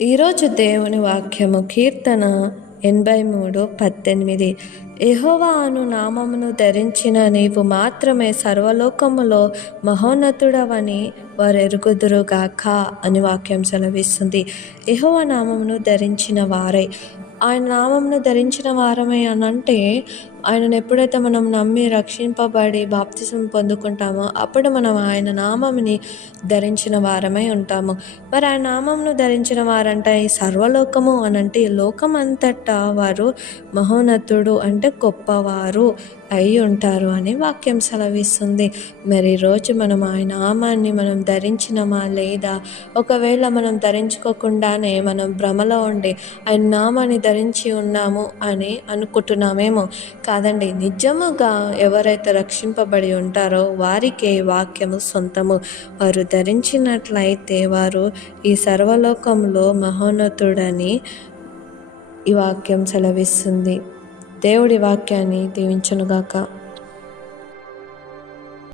ఈరోజు దేవుని వాక్యము కీర్తన 83:18. యెహోవా అను నామమును ధరించిన నీవు మాత్రమే సర్వలోకములో మహోన్నతుడవని వారెరుగుదురుగాక అని వాక్యం సెలవిస్తుంది. యెహోవా నామమును ధరించిన వారై, ఆయన నామమును ధరించిన వారమే అనంటే ఆయనను ఎప్పుడైతే మనం నమ్మి రక్షింపబడి బాప్తిసం పొందుకుంటామో అప్పుడు మనం ఆయన నామముని ధరించిన వారమై ఉంటాము. మరి ఆయన నామమును ధరించిన వారంట ఈ సర్వలోకము అనంటే ఈ లోకం అంతటా వారు మహోన్నతుడు అంటే గొప్పవారు అయి ఉంటారు అని వాక్యం సెలవిస్తుంది. మరి ఈరోజు మనం ఆయన నామాన్ని మనం ధరించినమా లేదా? ఒకవేళ మనం ధరించుకోకుండానే మనం భ్రమలో ఉండి ఆయన నామాన్ని ధరించి ఉన్నాము అని అనుకుంటున్నామేమో. కాదండి, నిజముగా ఎవరైతే రక్షింపబడి ఉంటారో వారికే వాక్యము సొంతము. వారు ధరించినట్లయితే వారు ఈ సర్వలోకంలో మహోన్నతుడని ఈ వాక్యం సెలవిస్తుంది. దేవుడి వాక్యాన్ని దీవించునుగాక.